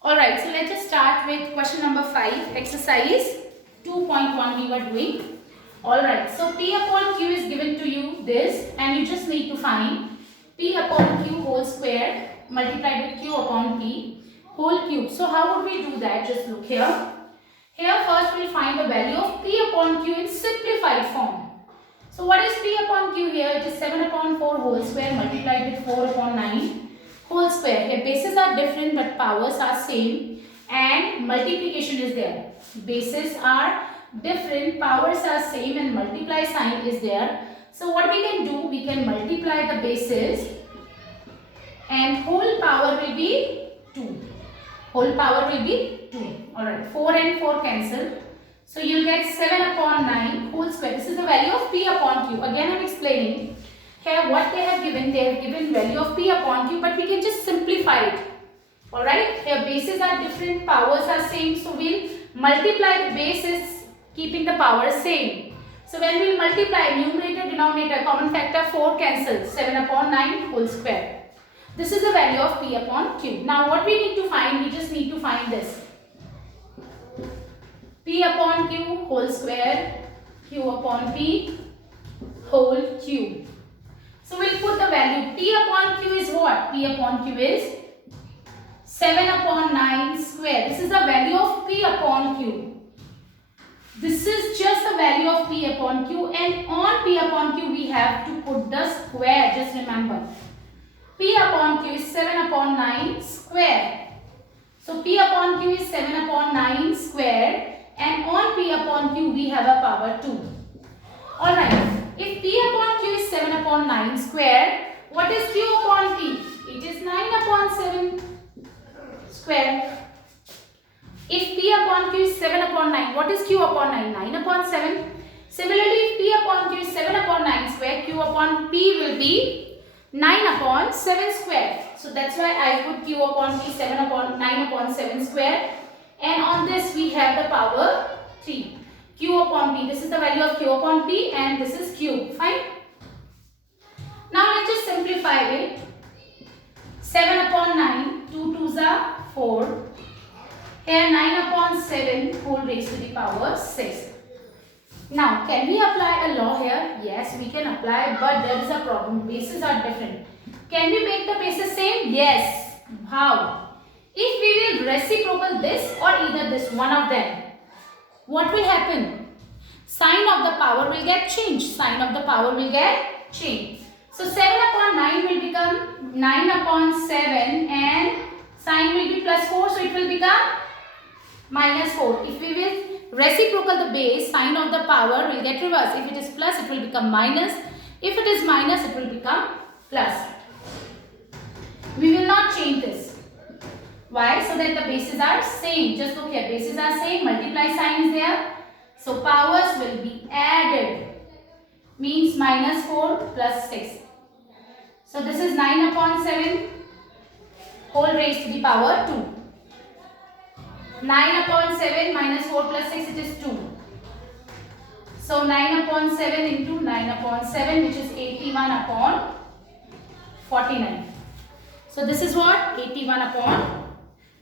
Alright, so let's just start with question number 5, exercise 2.1 we were doing. Alright, so P upon Q is given to you this, and you just need to find P upon Q whole square multiplied with Q upon P whole cube. So how would we do that? Just look here. Here first we'll find the value of P upon Q in simplified form. So what is P upon Q here? It is 7 upon 4 whole square multiplied with 4 upon 9 whole square. Here bases are different but powers are same and multiplication is there. Bases are different, powers are same and multiply sign is there. So what we can do, we can multiply the bases and whole power will be 2. Whole power will be 2. Alright, 4 and 4 cancel. So you'll get 7 upon 9 whole square. This is the value of P upon Q. Again I am explaining. Here what they have given value of P upon Q, but we can just simplify it. Alright, here bases are different, powers are same, so we'll multiply the bases keeping the power same. So when we multiply numerator, denominator, common factor 4 cancels, 7 upon 9 whole square. This is the value of P upon Q. Now what we need to find, we just need to find this. P upon Q whole square, Q upon P whole cube. So we'll put the value. P upon Q is what? P upon Q is 7 upon 9 square. This is the value of P upon Q. This is just the value of P upon Q, and on P upon Q we have to put the square. Just remember. P upon Q is 7 upon 9 square. So P upon Q is 7 upon 9 square, and on P upon Q we have a power 2. Alright. If P upon Q is 7 upon 9 square, what is Q upon P? It is 9 upon 7 square. If P upon Q is 7 upon 9, what is Q upon 9? 9 upon 7. Similarly, if P upon Q is 7 upon 9 square, Q upon P will be 9 upon 7 square. So that's why I put Q upon P 7 upon 9 upon 7 square. And on this we have the power 3. Q upon P. This is the value of Q upon P and this is Q. Fine. Now let's just simplify it. 7 upon 9. 2 2s are 4. Here 9 upon 7 whole raised to the power 6. Now can we apply a law here? Yes, we can apply, but there is a problem. Bases are different. Can we make the bases same? Yes. How? If we will reciprocal this or either this, one of them, what will happen? Sign of the power will get changed. Sign of the power will get changed. So 7 upon 9 will become 9 upon 7 and sign will be plus 4. So it will become minus 4. If we will reciprocal the base, sign of the power will get reversed. If it is plus, it will become minus. If it is minus, it will become plus. We will not change this. Why? So that the bases are same. Just look here. Bases are same. Multiply sign is there. So powers will be added. Means minus 4 plus 6. So this is 9 upon 7 whole raised to the power 2. 9 upon 7 minus 4 plus 6, it is 2. So 9 upon 7 into 9 upon 7, which is 81 upon 49. So this is what? 81 upon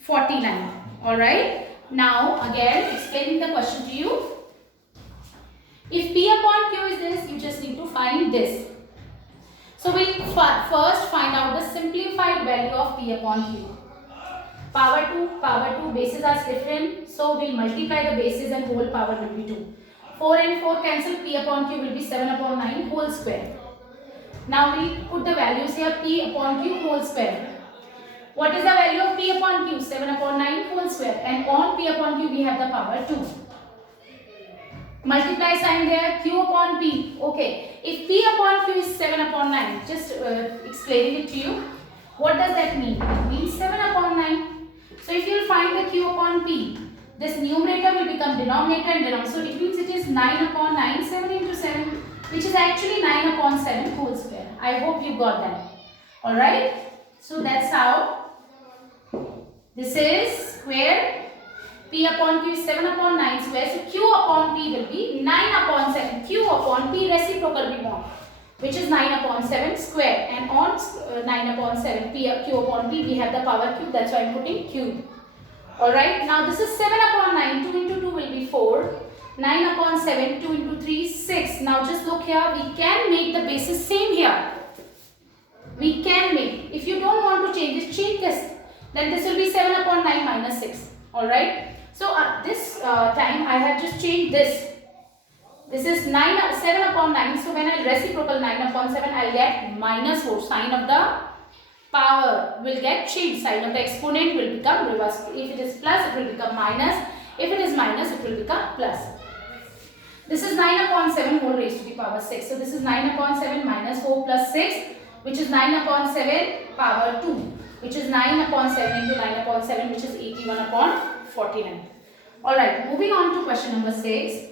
49. Alright. Now again explaining the question to you. If P upon Q is this, you just need to find this. So we'll first find out the simplified value of P upon Q. Power 2, bases are different. So we'll multiply the bases and whole power will be 2. 4 and 4 cancel, P upon Q will be 7 upon 9 whole square. Now we put the values here, P upon Q whole square. What is the value of P upon Q? 7 upon 9 whole square. And on P upon Q we have the power 2. Multiply sign there, Q upon P. Okay, if P upon Q is 7 upon 9, just explaining it to you. What does that mean? It means 7 upon 9. So if you will find the Q upon P, this numerator will become denominator and denominator. So it means it is 9 upon 9, 7 into 7, which is actually 9 upon 7 whole square. I hope you got that. Alright. So that's how. This is square. P upon Q is 7 upon 9 square. So Q upon P will be 9 upon 7. Q upon P reciprocal we want, which is 9 upon 7 square. And on 9 upon 7 Q upon P we have the power cube. That's why I am putting cube. Alright, now this is 7 upon 9, 2 into 2 will be 4. 9 upon 7, 2 into 3, 6. Now just look here, we can make the bases same here. We can make. If you don't want to change this. Then this will be 7 upon 9 minus 6. Alright. So this time I have just changed this. This is 7 upon 9. So when I reciprocal 9 upon 7, I'll get minus 4. Sign of the power will get changed. Sign of the exponent will become reversed. If it is plus, it will become minus. If it is minus, it will become plus. This is 9 upon 7 whole raised to the power 6. So this is 9 upon 7 minus 4 plus 6, which is 9 upon 7 power 2, which is 9 upon 7 into 9 upon 7, which is 81 upon 49. Alright, moving on to question number 6.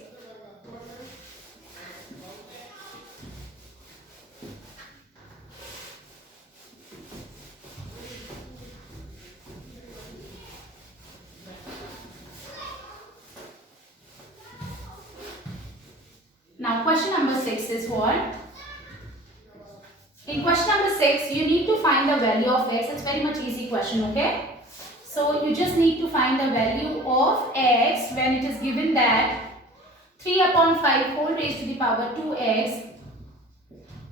Now question number 6 is what? In question number 6, you need to find the value of x. It's very much easy question, okay? So you just need to find the value of x when it is given that 3 upon 5 whole raised to the power 2x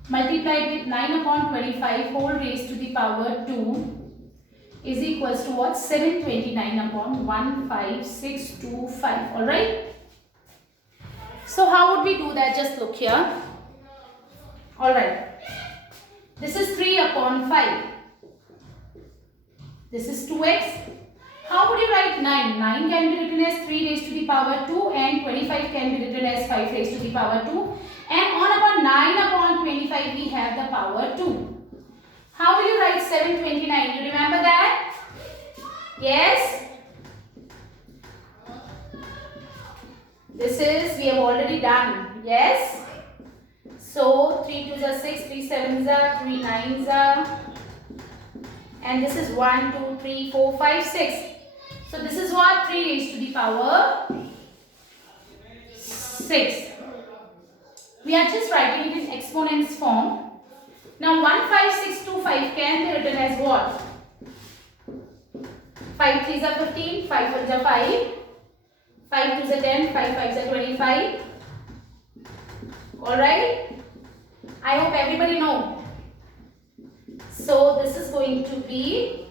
multiplied with 9 upon 25 whole raised to the power 2 is equals to what? 729 upon 15625. Alright? So how would we do that? Just look here. Alright. This is 3 upon 5. This is 2x. How would you write 9? 9 can be written as 3 raised to the power 2 and 25 can be written as 5 raised to the power 2. And on upon 9 upon 25 we have the power 2. How will you write 729? You remember that? Yes? This is, we have already done. Yes? So 3 2s are 6, 3 7s are, 3 9s are, and this is 1 2 3 4 5 6. So this is what? 3 raised to the power 6. We are just writing it in exponents form. Now 15625 can be written as what? 5 3s are 15, 5 1s are 5, 5 2s are 10, 5 5s are 25. Alright? I hope everybody know. So this is going to be,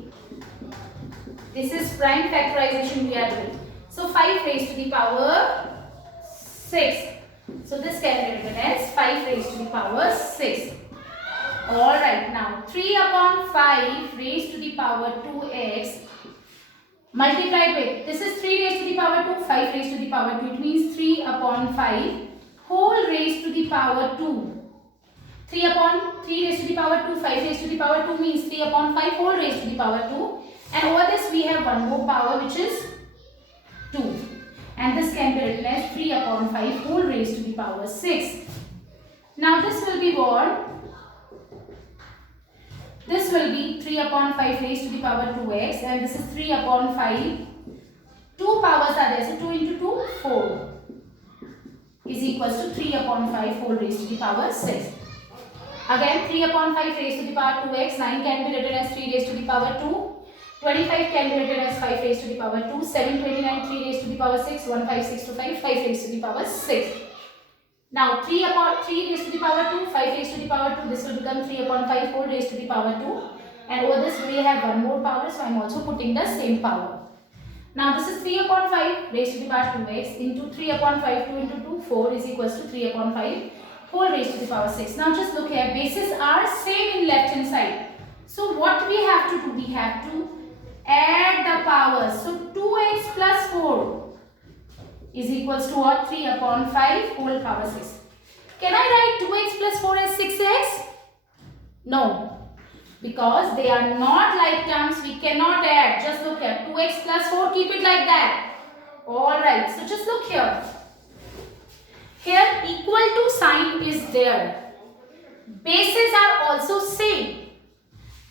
this is prime factorization we are doing. So 5 raised to the power 6. So this can be written as 5 raised to the power 6. Alright, now 3 upon 5 raised to the power 2x multiplied with, this is 3 raised to the power 2, 5 raised to the power 2. It means 3 upon 5 whole raised to the power 2. 3 upon 3 raised to the power 2, 5 raised to the power 2 means 3 upon 5 whole raised to the power 2. And over this we have one more power which is 2. And this can be written as 3 upon 5 whole raised to the power 6. Now this will be what? This will be 3 upon 5 raised to the power 2x and this is 3 upon 5. 2 powers are there. So 2 into 2, 4 is equals to 3 upon 5 whole raised to the power 6. Again 3 upon 5 raised to the power 2x, 9 can be written as 3 raised to the power 2, 25 can be written as 5 raised to the power 2, 729 3 raised to the power 6, 15625 5 raised to the power 6. Now 3 upon 3 raised to the power 2, 5 raised to the power 2, this will become 3 upon 5 whole raised to the power 2 and over this we have one more power, so I am also putting the same power. Now this is 3 upon 5 raised to the power 2x into 3 upon 5, 2 into 2, 4 is equals to 3 upon 5 whole raised to the power 6. Now just look here, bases are same in left hand side. So what we have to do? We have to add the powers. So 2x plus 4 is equals to what? 3 upon 5 whole power 6. Can I write 2x plus 4 as 6x? No. Because they are not like terms, we cannot add. Just look here. 2x plus 4, keep it like that. Alright, so just look here. Here equal to sign is there. Bases are also same.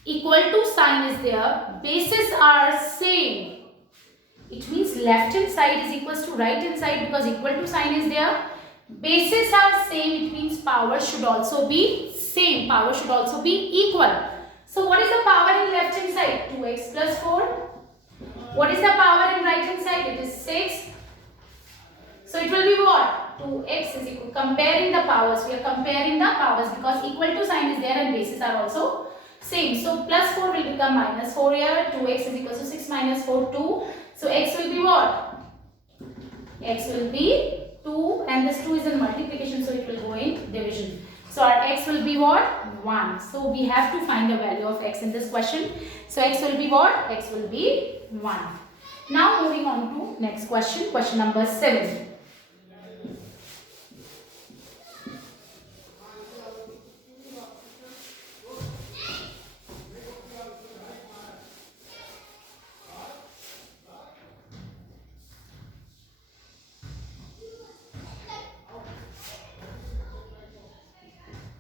Equal to sign is there. Bases are same. It means left hand side is equals to right hand side because equal to sign is there. Bases are same. It means power should also be same. Power should also be equal. So what is the power in left hand side? 2x plus 4. What is the power in right hand side? It is 6. So it will be what? 2x is equal. Comparing the powers. We are comparing the powers because equal to sign is there and bases are also same. So plus 4 will become minus 4 here. 2x is equal to 6 minus 4, 2. So x will be what? X will be 2 and this 2 is in multiplication, so it will go in division. So our x will be what? 1. So we have to find the value of x in this question. So x will be what? X will be 1. Now moving on to next question, question number 7.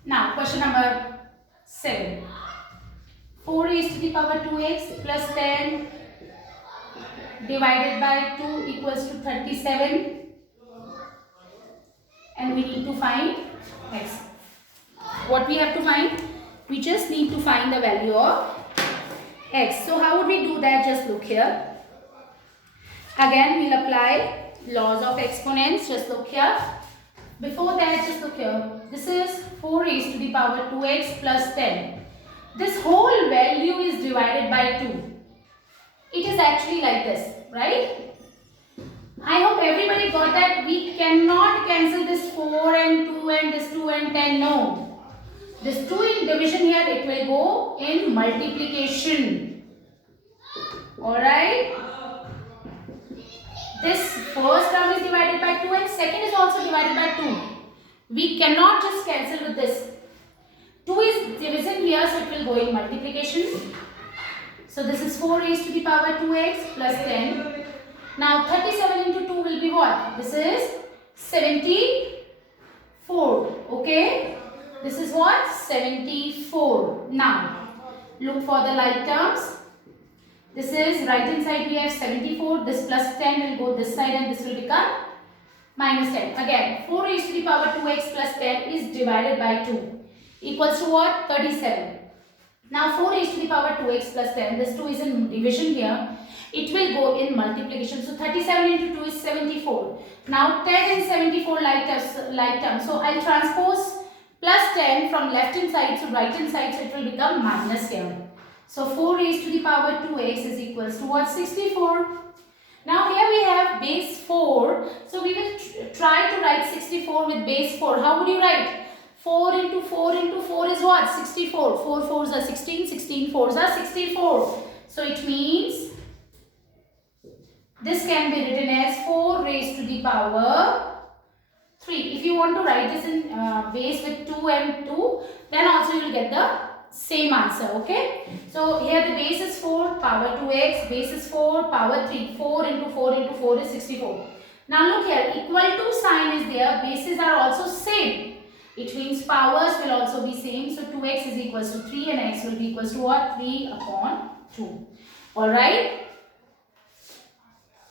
Now question number 7. 4 raised to the power 2x plus 10 divided by 2 equals to 37 and we need to find x. What we have to find? We just need to find the value of x. So how would we do that? Just look here. Again we'll apply laws of exponents. Just look here. Before that, just look here. This is 4 raised to the power 2x plus 10. This whole value is divided by 2. It is actually like this, right? I hope everybody got that. We cannot cancel this 4 and 2 and this 2 and 10. No. This 2 in division here, it will go in multiplication. Alright? This first term is divided by 2 and second is also divided by 2. We cannot just cancel with this. 2 is division here, so it will go in multiplication. So this is 4 raised to the power 2x plus 10. Now 37 into 2 will be what? This is 74. Okay? This is what? 74. Now look for the like terms. This is right hand side we have 74. This plus 10 will go this side and this will become minus 10. Again 4 raised to the power 2x plus 10 is divided by 2 equals to what? 37. Now 4 raised to the power 2x plus 10. This 2 is in division here. It will go in multiplication. So 37 into 2 is 74. Now 10 and 74 like terms. So I'll transpose plus 10 from left hand side to right hand side. So it will become minus here. So 4 raised to the power 2x is equals to what? 64. Now here we have base 4. So we will try to write 64 with base 4. How would you write? 4 into 4 into 4 is what? 64. 4 4s are 16. 16 4s are 64. So it means this can be written as 4 raised to the power 3. If you want to write this in base with 2 and 2, then also you will get the same answer. Okay. So here the base is 4, power 2x, base is 4, power 3. 4 into 4 into 4 is 64. Now look here, equal to sign is there, bases are also same. It means powers will also be same. So 2x is equals to 3 and x will be equals to what? 3 upon 2. Alright.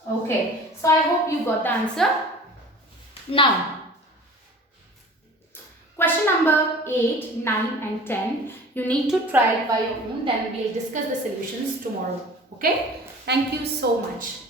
Okay. So I hope you got the answer. Now, question number 8, 9 and 10. You need to try it by your own. Then we'll discuss the solutions tomorrow. Okay. Thank you so much.